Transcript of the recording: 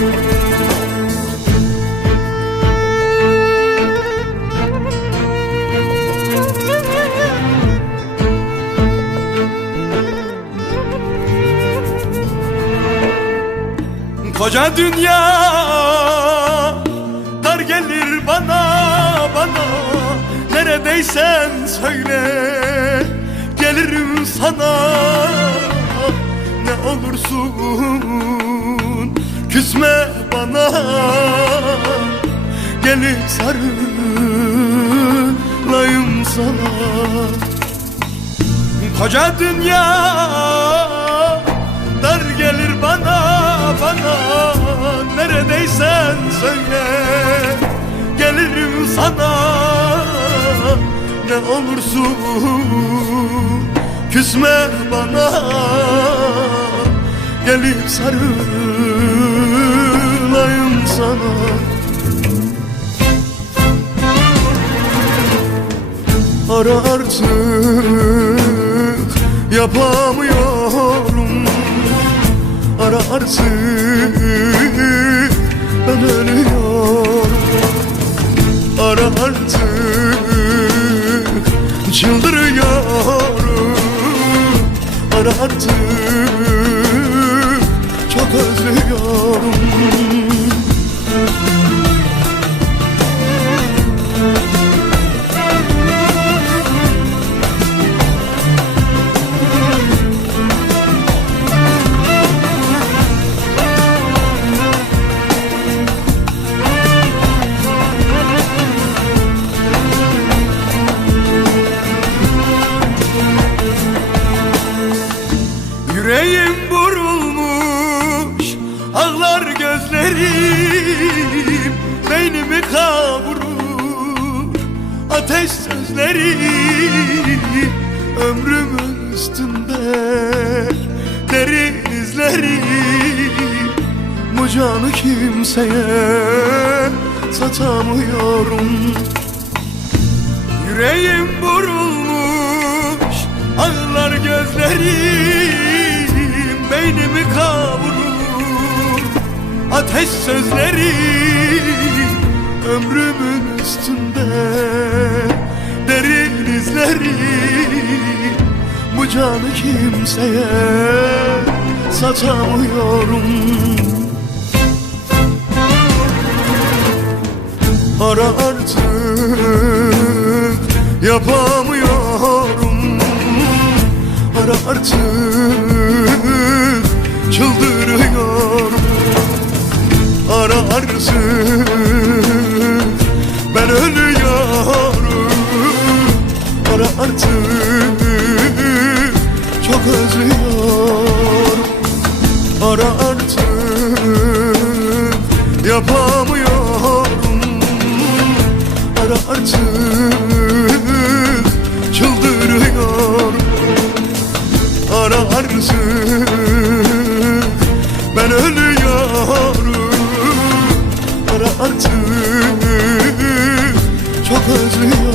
Koca dünya dar gelir bana bana. Neredeysen söyle gelirim sana olursun. Küsme bana Gelip sarılayım sana. Koca dünya dar gelir bana bana. Neredeysen söyle gelirim sana. Ne olursun küsme bana Gelip sarılayım sana. Ara artık yapamıyorum. Ara artık ben ölüyorum. Ara artık çıldırıyorum. Ara artık özlüyorum Ateş sözleri Ömrümün üstünde. Derin izleri Bu canı kimseye Satamıyorum. Yüreğim burulmuş Ağlar gözlerim Beynimi kavurur Ateş sözleri Ömrümün üstünde. Derin izleri Bu canı kimseye Satamıyorum. Ara artık yapamıyorum. Ara artık çıldırıyorum. Ara artık Artık çok özlüyorum Ara artık yapamıyorum. Ara artık çıldırıyorum Ara artık ben ölüyorum. Ara artık çok özlüyorum